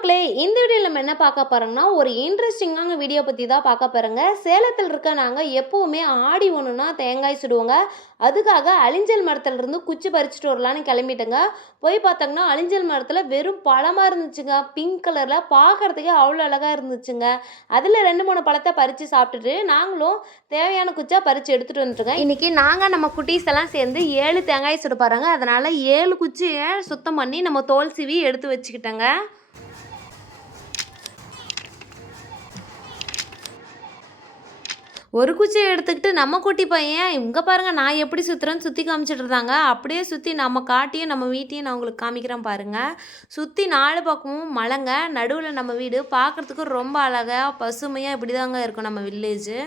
மக்களே இந்த வீடியோவில் நம்ம என்ன பார்க்க போகிறோம்னா ஒரு இன்ட்ரெஸ்டிங்கான வீடியோ பற்றி தான் பார்க்க போகிறோங்க சேலத்தில் இருக்க நாங்கள் எப்போவுமே ஆடி ஒன்றுனா தேங்காய் சுடுவோங்க. அதுக்காக அழிஞ்சல் மரத்துலேருந்து குச்சி பறிச்சுட்டு வரலான்னு கிளம்பிட்டேங்க. போய் பார்த்தோங்கன்னா அழிஞ்சல் மரத்தில் வெறும் பழமாக இருந்துச்சுங்க. பிங்க் கலரில் பார்க்கறதுக்கே அவ்வளோ அழகாக இருந்துச்சுங்க. அதில் ரெண்டு மூணு பழத்தை பறித்து சாப்பிட்டுட்டு நாங்களும் தேவையான குச்சா பறித்து எடுத்துகிட்டு வந்துட்டுங்க. இன்றைக்கி நாங்கள் நம்ம குட்டீஸ் எல்லாம் சேர்ந்து ஏழு தேங்காய் சுட போகிறாங்க அதனால் ஏழு குச்சியை சுத்தம் பண்ணி நம்ம தோல் சீவி எடுத்து வச்சுக்கிட்டோங்க. ஒரு குச்சியை எடுத்துக்கிட்டு நம்ம குட்டி பையன் இங்கே பாருங்கள் நான் எப்படி சுற்றுறேன்னு சுற்றி காமிச்சிட்டு இருந்தாங்க. அப்படியே சுற்றி நம்ம காட்டியும் நம்ம வீட்டையும் நான் உங்களுக்கு காமிக்கிறேன் பாருங்கள் சுற்றி நாலு பக்கமும் மலைங்க. நடுவில் நம்ம வீடு. பார்க்குறதுக்கு ரொம்ப அழகாக பசுமையாக இப்படி தாங்க இருக்கும் நம்ம வில்லேஜு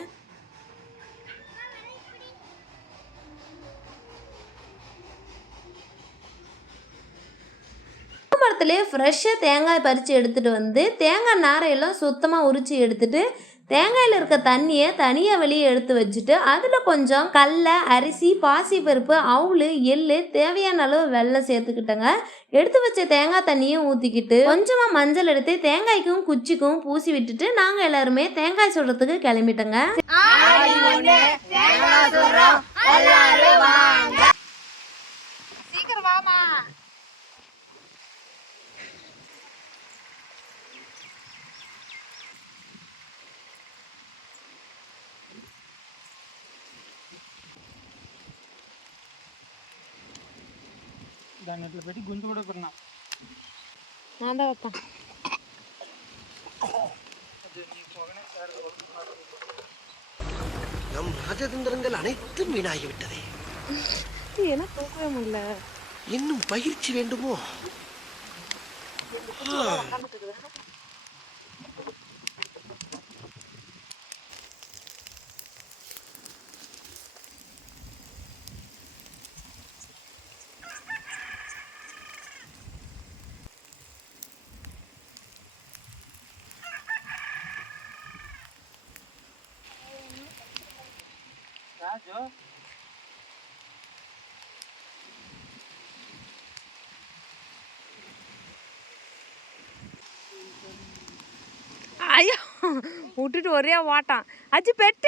மரத்துலேயே ஃப்ரெஷ்ஷாக தேங்காய் பறித்து எடுத்துகிட்டு வந்து தேங்காய் நாரையெல்லாம் சுத்தமாக உரித்து எடுத்துகிட்டு தேங்காயில் இருக்க தண்ணியை தனியாக வெளியே எடுத்து வச்சுட்டு அதில் கொஞ்சம் கடல அரிசி பாசிப்பருப்பு அவளு எள்ளு தேவையான அளவு வெள்ளம் சேர்த்துக்கிட்டேங்க. எடுத்து வச்ச தேங்காய் தண்ணியும் ஊற்றிக்கிட்டு கொஞ்சமாக மஞ்சள் எடுத்து தேங்காய்க்கும் குச்சிக்கும் பூசி விட்டுட்டு நாங்கள் எல்லாருமே தேங்காய் சுடுறதுக்கு கிளம்பிட்டோங்க. దాన్ని అట్లా పెట్టి గొంతు కూడా కొన్నా நான் தான் வைப்பேன் நம் ராஜதந்திரங்கள் அனைத்தும் வீணாகிவிட்டதே ஏன்னா தூக்கவே முடியல இன்னும் பயிற்சி வேண்டுமோ రాజు ஐயோ விட்டுட்டு ஒரே ஓட்டம். அச்சு பெட்ட.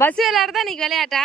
பஸ் விளையாடுறதா இன்னைக்கு விளையாட்டா?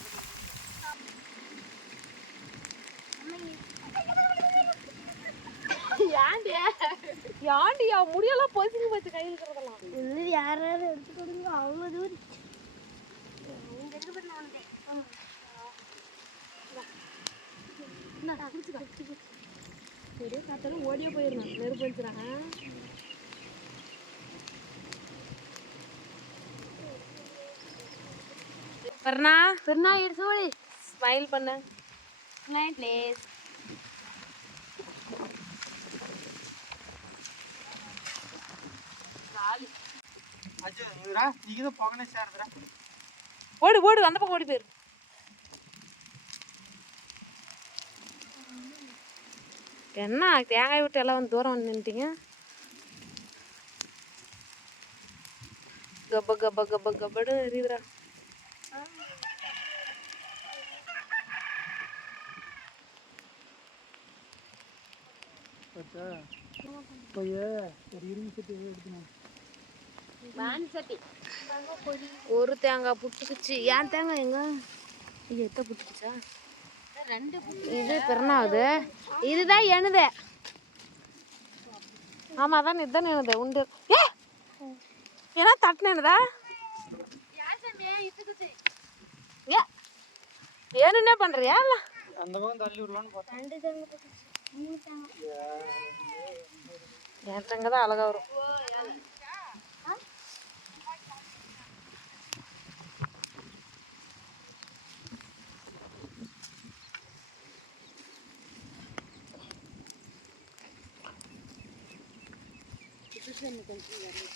யாண்டியா முடியெல்லாம் பொசுங்கி போச்சு கையில் இருக்கிறதெல்லாம் உள்ளது யார் யாரும் எடுத்து கொடுங்க அவங்க தூரம் ஒரே காத்தாலும் ஓடியே போயிருந்தேன் நெருப்பு வச்சுறாங்க வரணா பெருநா எடுத்து ஓடி ஸ்மைல் பண்ணு. நைட் ப்ளேஸ் ஓடு ஓடு அந்த பக்கம் ஓடி போயிரு. என்ன தேங்காய் விட்டு எல்லாம் வந்து தூரம் வந்து நின்றுட்டீங்க கப்ப கப்ப கப்ப கப்படு எரியுதுடா పోయి ஒரு இரும்பு சட்டி சட்டி ஒரு தேங்காய் புட்டுக்குச்சு. ஏன் தேங்காய் எங்க? இது எத்த புட்டுக்குச்சா? ரெண்டு இது பிறனாவது இதுதான் எனது ஆமா அதான் இதுதான் எனது உண்டு. ஏ! ஏன்னா தட்டினதா ஏ! ஏன்னு என்ன பண்றியா? இல்ல. அந்த பக்கம் தள்ளி பார்த்தேன். என் தங்க தான் அழகா வரும்.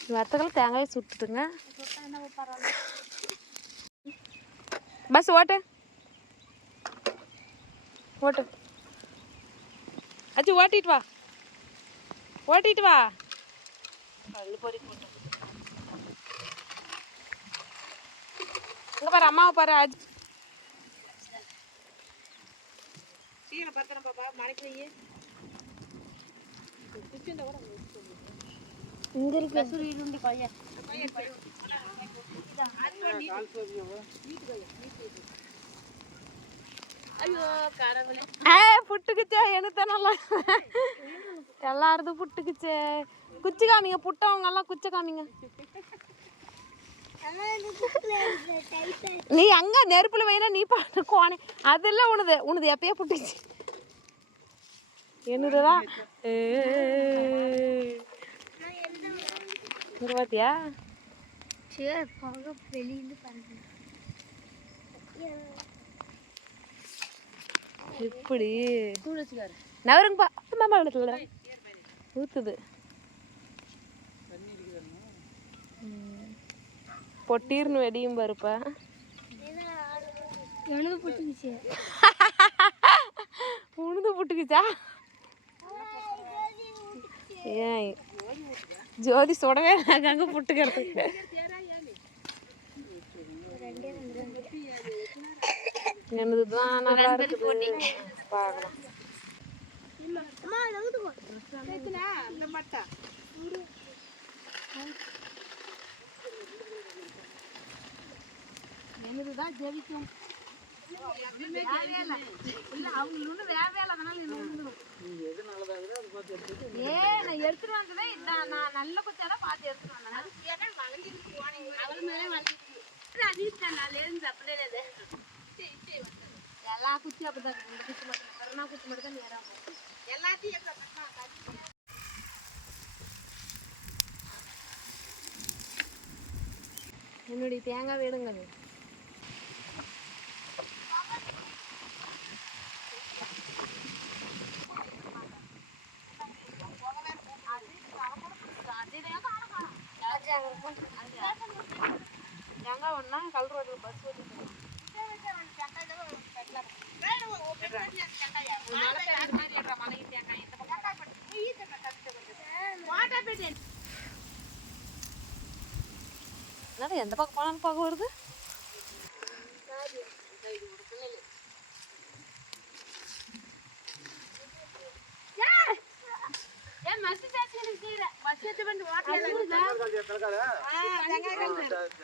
வத்தக்கில் தேங்காய் சுட்டுட்டுங்க. பஸ் ஓட்டு. ஓட்டு. அச்சு ஓட்டிட்டு வா. ஓட்டிட்டு வா. கல்லு இங்க பாரு அம்மாவை பாரு அஜ். கீழே பத்திரம் பாப்பா இந்த வை இங்க இருக்கு. ஏ புட்டுக்குச்சே எனக்கு நல்லா எல்லாருதும் புட்டுக்குச்சே. குச்சி காமிங்க புட்டை அவங்க எல்லாம் குச்சை காமிங்க. நீ அங்க நெருப்புல வைனா நீ பாட்டு கோணே அதெல்லாம் உனது உனது எப்பயே புட்டுச்சு என்னதுதான்? பாத்தியா சரி போக வெளியில பாருங்க எப்படி நவருங்கப்பா மாமா இடத்துல ஊத்துது ம். பொட்டீர்னு வெடியும் பாருப்பா எனக்கு போட்டுச்சு உணுது புட்டுக்குச்சா ஏன் ஜோதி சுடவே அங்கங்க புட்டுக்கிறது. என்னதுதான் நல்லா இருக்குது. பார்க்கலாம். அம்மா நகுது போ. என்னதுதான் ஜெபிக்கும்? இல்ல அவங்க இன்னும் வேவே இல்லை அதனால என்ன உண்டுணும் எது நல்லதாகுதோ ஏ நான் எடுத்துட்டு வந்ததே நான் நல்ல பார்த்து எல்லா குச்சியும் அப்படிதான் இந்த குச்சி மட்டும் கருணா குச்சி மட்டும் தான் நேரம் என்னுடைய தேங்காய் வேடுங்க ഞങ്ങൾ ഒന്നാം കളർ റോഡിൽ ബസ് വിട്ടിട്ടുണ്ട് என்னடா எந்த பக்கம் போனாலும் பார்க்க வருது? மஸ்ட் மஸ்ட் பண்ணி வாட்டர்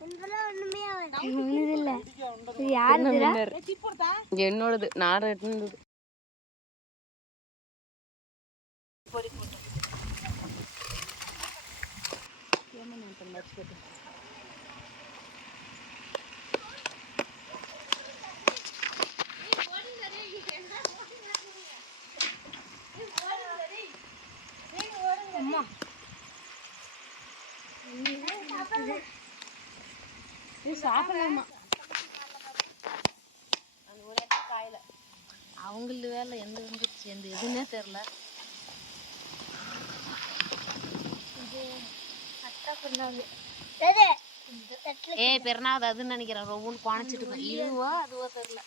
மணி ஒண்ணுமே ஒண்ணுது இல்ல இது யாருதுடா என்னோடது நான் எடுத்தது சாப்பிடலாமா அவங்களது வேலை எந்த வந்துருச்சு? எந்த எதுன்னே தெரில அட்டா பண்ணாது எது? ஏ பெருனாவது அதுன்னு நினைக்கிறேன். ரொம்பன்னு குணச்சிட்டு இதுவோ? அதுவோ தெரில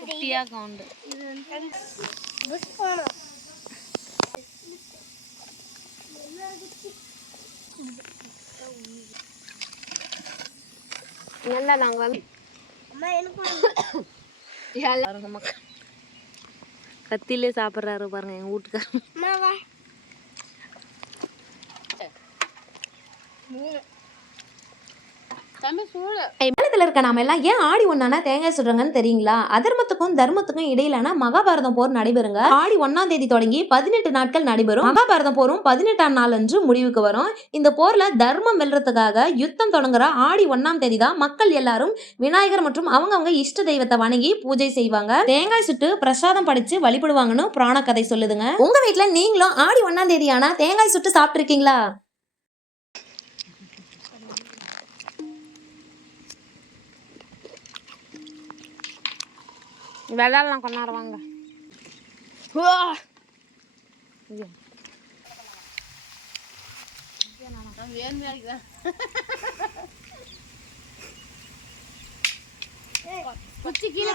குட்டியா கவுண்டு இது வந்து புஷ் போனோம் நல்லா நாங்கள் வந்து எல்லாருங்கம்மா கத்திலே சாப்பிட்றாரு பாருங்க எங்கள் வீட்டுக்காரங்க மேலத்தில் இருக்க நாம எல்லாம் ஏன் ஆடி ஒன்னானா தேங்காய் சுடுறாங்கன்னு தெரியுங்களா? அதர்மத்துக்கும் தர்மத்துக்கும் இடையிலான மகாபாரதம் போர் நடைபெறுங்க. ஆடி ஒன்னாம் தேதி தொடங்கி பதினெட்டு நாட்கள் நடைபெறும். மகாபாரதம் போரும் பதினெட்டாம் நாள் அன்று முடிவுக்கு வரும். இந்த போர்ல தர்மம் வெல்றதுக்காக யுத்தம் தொடங்குற ஆடி ஒன்னாம் தேதி தான் மக்கள் எல்லாரும் விநாயகர் மற்றும் அவங்கவங்க இஷ்ட தெய்வத்தை வணங்கி பூஜை செய்வாங்க. தேங்காய் சுட்டு பிரசாதம் படிச்சு வழிபடுவாங்கன்னு புராண கதை சொல்லுதுங்க. உங்க வீட்டுல நீங்களும் ஆடி ஒன்னாம் தேதியான தேங்காய் சுட்டு சாப்பிட்டு இருக்கீங்களா விளாட்லாம் கொண்டாடுவாங்க வேண்டாம் குச்சி கீழே